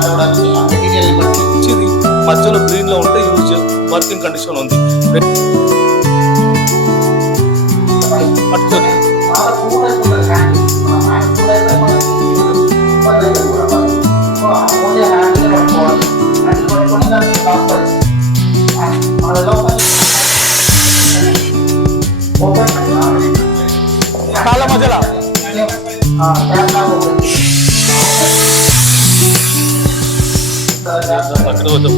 Start అవ్వడానికి ఆ material బట్టి ఇది మధ్యలో గ్రీన్లో ఉంటే యూజ్ వర్కింగ్ కండిషన్ ఉంది. చాలా కూల్ అయిపోతుంది హ్యాండ్, మన హ్యాండ్ కూల్ అయిపోయి మనకి ఇబ్బంది అయితే కూడా ఓన్లీ హ్యాండ్ పట్టుకోవాలి. హ్యాండ్ పట్టుకొని దాన్ని లాక్ మన ఎలా ఓపెన్ కాళ్ళ మధ్యలో అక్కడ వద్దాం.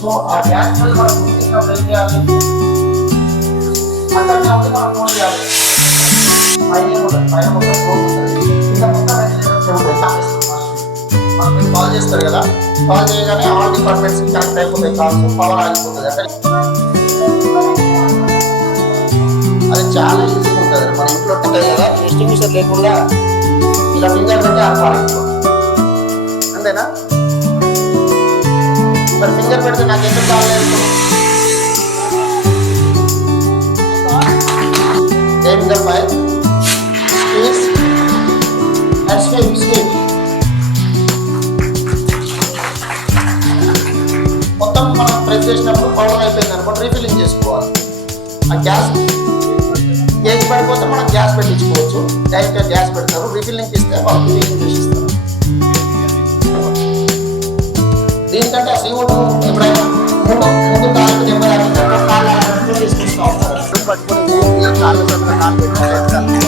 సో ఆ గ్యాస్ మనం గుర్తించినప్పుడు ఏం చేయాలి? అక్కడ మనం ఫోన్ చేయాలి. పైన మొత్తం ఫోన్ ఉంటుంది, కింద మొత్తం మనకి కాల్ చేస్తారు కదా, కాల్ చేయగానే ఆల్ డిపార్ట్మెంట్స్కి కనెక్ట్ అయిపోతాయి కాల్స్, పవర్ ఆగిపోతుంది. అంటే అది చాలా ఈజీగా ఉంటుంది. మన ఇంట్లో ఉంటుంది కదా, ఎస్టిమేషన్ లేకుండా ఇలా ఫింగర్ పెట్టి ఆపాలి అంతేనా? మరి ఫింగర్ పెడితే నాకు ఎందుకు కాలేదు? Name the file, space and sweep. మొత్తం మనం ప్రెస్ చేసినప్పుడు పవర్ అయిపోయింది అనుకోండి, రీఫిల్లింగ్ చేసుకోవాలి. ఆ గ్యాస్ గేజ్ పడిపోతే మనం గ్యాస్ పెట్టించుకోవచ్చు. డైరెక్ట్గా గ్యాస్ పెడతారు, రీఫిల్లింగ్ ఇస్తే వాళ్ళు రీఫిల్లింగ్ చేసి ఇస్తారు. దీనికంటే CO2 ఎప్పుడైనా ముందు కాళ్ళకు 70 కాళ్ళు తీసుకొస్తూ ఉంటారు, పట్టుకొని కాళ్ళు పెట్టుకుంటారు.